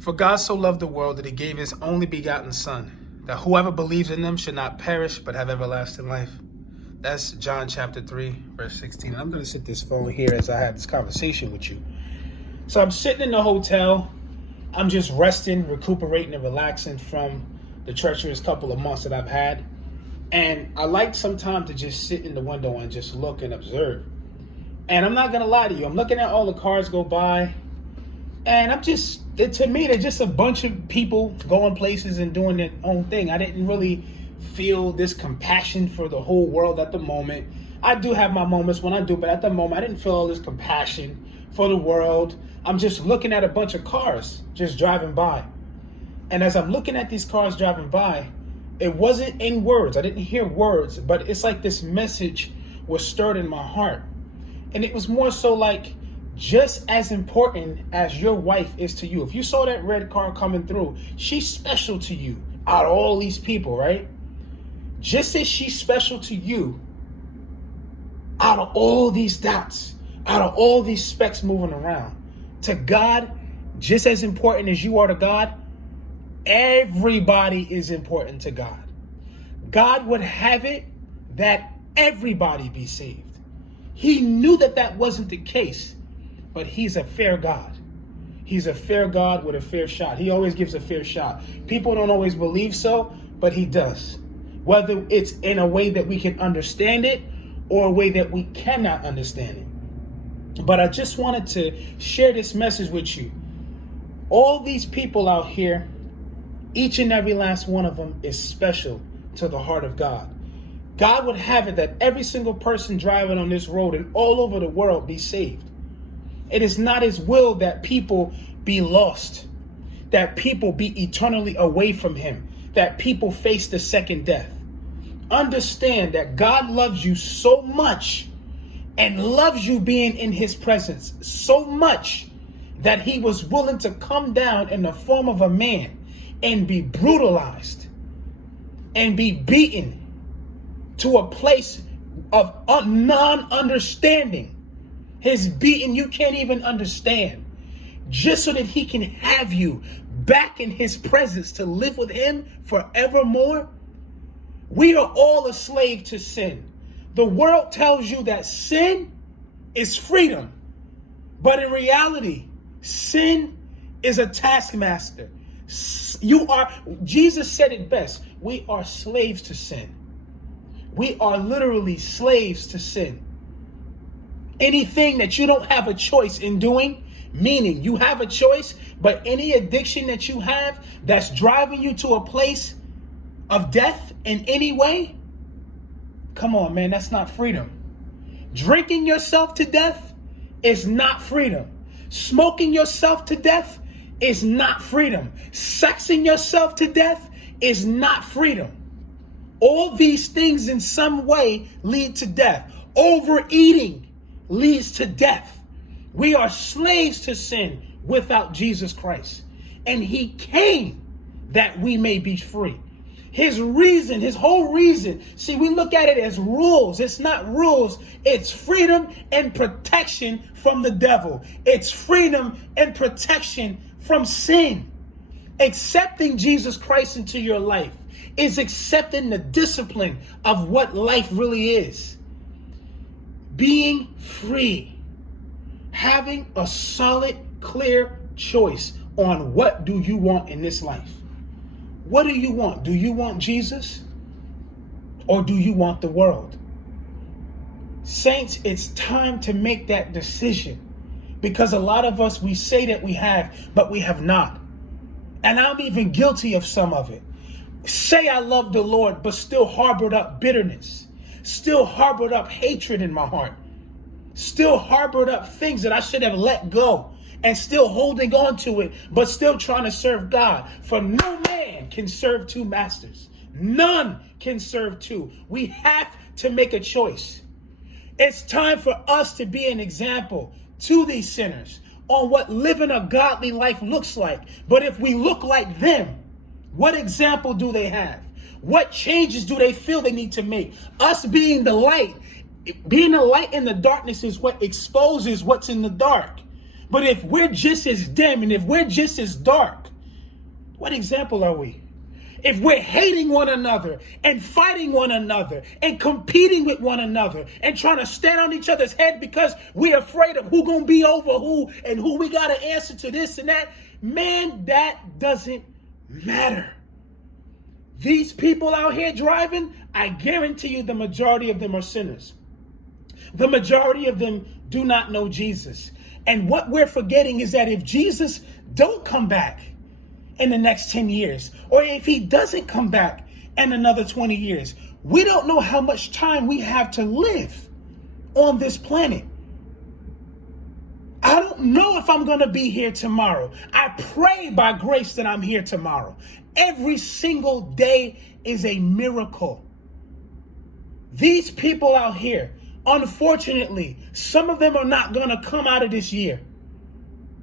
For God so loved the world that he gave his only begotten Son, that whoever believes in him should not perish but have everlasting life. That's John chapter 3, verse 16. I'm going to sit this phone here as I have this conversation with you. So I'm sitting in the hotel. I'm just resting, recuperating, and relaxing from the treacherous couple of months that I've had. And I like sometimes to just sit in the window and just look and observe. And I'm not going to lie to you. I'm looking at all the cars go by. And to me, they're just a bunch of people going places and doing their own thing. I didn't really feel this compassion for the whole world at the moment. I do have my moments when I do, but at the moment, I didn't feel all this compassion for the world. I'm just looking at a bunch of cars just driving by. And as I'm looking at these cars driving by, it wasn't in words. I didn't hear words, but it's like this message was stirred in my heart. And it was more so like, just as important as your wife is to you. If you saw that red car coming through, she's special to you out of all these people, right? Just as she's special to you out of all these dots, out of all these specks moving around, to God, just as important as you are to God, everybody is important to God. God would have it that everybody be saved. He knew that that wasn't the case. But he's a fair God. He's a fair God with a fair shot. He always gives a fair shot. People don't always believe so, but he does. Whether it's in a way that we can understand it or a way that we cannot understand it. But I just wanted to share this message with you. All these people out here, each and every last one of them is special to the heart of God. God would have it that every single person driving on this road and all over the world be saved. It is not his will that people be lost, that people be eternally away from him, that people face the second death. Understand that God loves you so much and loves you being in his presence so much that he was willing to come down in the form of a man and be brutalized and be beaten to a place of non-understanding. His beating you can't even understand, just so that he can have you back in his presence to live with him forevermore. We are all a slave to sin. The world tells you that sin is freedom, but in reality, sin is a taskmaster. Jesus said it best. We are slaves to sin. We are literally slaves to sin. Anything that you don't have a choice in doing, meaning you have a choice, but any addiction that you have that's driving you to a place of death in any way, come on, man, that's not freedom. Drinking yourself to death is not freedom. Smoking yourself to death is not freedom. Sexing yourself to death is not freedom. All these things in some way lead to death. Overeating leads to death. We are slaves to sin without Jesus Christ. And he came that we may be free. His whole reason, see, we look at it as rules. It's not rules. It's freedom and protection from the devil. It's freedom and protection from sin. Accepting Jesus Christ into your life is accepting the discipline of what life really is. Being free, having a solid, clear choice on what do you want in this life. What do you want? Do you want Jesus or do you want the world? Saints, it's time to make that decision, because a lot of us, we say that we have, but we have not. And I'm even guilty of some of it. Say I love the Lord, but still harbored up bitterness. Still harbored up hatred in my heart. Still harbored up things that I should have let go. And still holding on to it, but still trying to serve God. For no man can serve two masters. None can serve two. We have to make a choice. It's time for us to be an example to these sinners on what living a godly life looks like. But if we look like them, what example do they have? What changes do they feel they need to make? Us being the light in the darkness is what exposes what's in the dark. But if we're just as dim and if we're just as dark, What example are we? If we're hating one another and fighting one another and competing with one another and trying to stand on each other's head because we're afraid of who gonna be over who and who we gotta answer to this and that, man, that doesn't matter. These people out here driving, I guarantee you the majority of them are sinners. The majority of them do not know Jesus. And what we're forgetting is that if Jesus don't come back in the next 10 years, or if he doesn't come back in another 20 years, we don't know how much time we have to live on this planet. I don't know if I'm going to be here tomorrow. I pray by grace that I'm here tomorrow. Every single day is a miracle. These people out here, unfortunately, some of them are not going to come out of this year.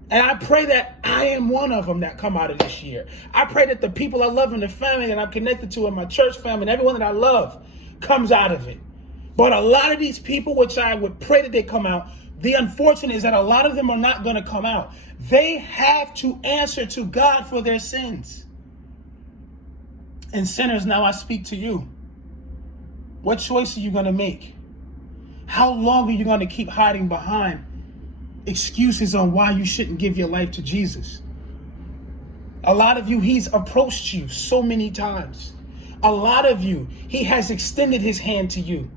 And I pray that I am one of them that come out of this year. I pray that the people I love in the family that I'm connected to in my church family and everyone that I love comes out of it. But a lot of these people, which I would pray that they come out, the unfortunate is that a lot of them are not going to come out. They have to answer to God for their sins. And sinners, now I speak to you. What choice are you going to make? How long are you going to keep hiding behind excuses on why you shouldn't give your life to Jesus? A lot of you, he's approached you so many times. A lot of you, he has extended his hand to you.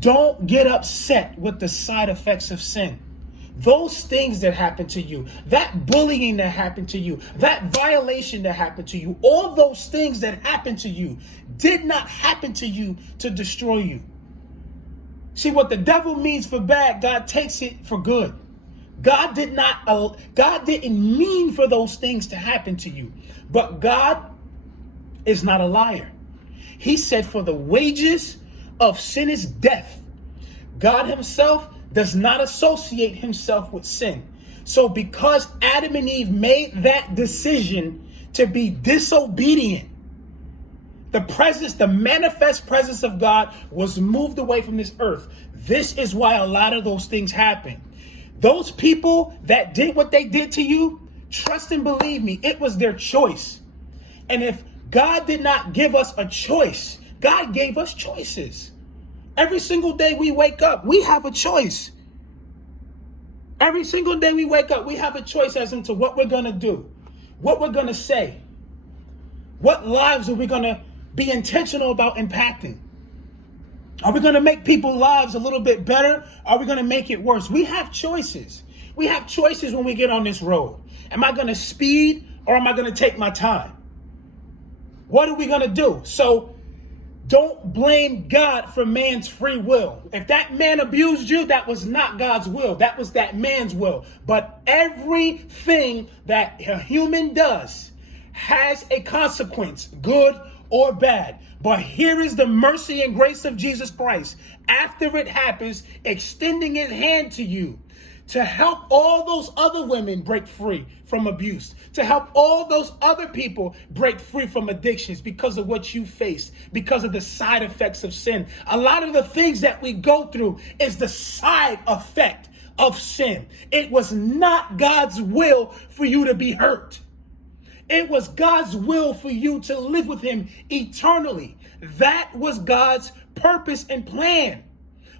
Don't get upset with the side effects of sin. Those things that happened to you, that bullying that happened to you, that violation that happened to you, all those things that happened to you did not happen to you to destroy you. See, what the devil means for bad, God takes it for good. God didn't mean for those things to happen to you. But God is not a liar. He said, for the wages of sin is death. God himself does not associate himself with sin. So because Adam and Eve made that decision to be disobedient, the manifest presence of God was moved away from this earth. This is why a lot of those things happen. Those people that did what they did to you, trust and believe me, it was their choice. And if God did not give us a choice, God gave us choices. Every single day we wake up, we have a choice. Every single day we wake up, we have a choice as to what we're going to do, what we're going to say, what lives are we going to be intentional about impacting. Are we going to make people's lives a little bit better? Are we going to make it worse? We have choices. We have choices when we get on this road. Am I going to speed or am I going to take my time? What are we going to do? So don't blame God for man's free will. If that man abused you, that was not God's will. That was that man's will. But everything that a human does has a consequence, good or bad. But here is the mercy and grace of Jesus Christ. After it happens, extending his hand to you to help all those other women break free from abuse, to help all those other people break free from addictions because of what you faced, because of the side effects of sin. A lot of the things that we go through is the side effect of sin. It was not God's will for you to be hurt. It was God's will for you to live with him eternally. That was God's purpose and plan,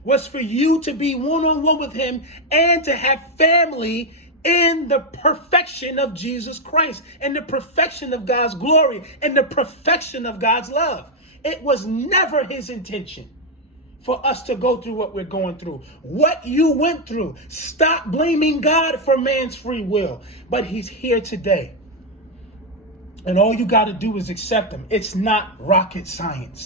was for you to be one-on-one with him and to have family in the perfection of Jesus Christ, in the perfection of God's glory, in the perfection of God's love. It was never his intention for us to go through what we're going through. What you went through, stop blaming God for man's free will. But he's here today. And all you got to do is accept him. It's not rocket science.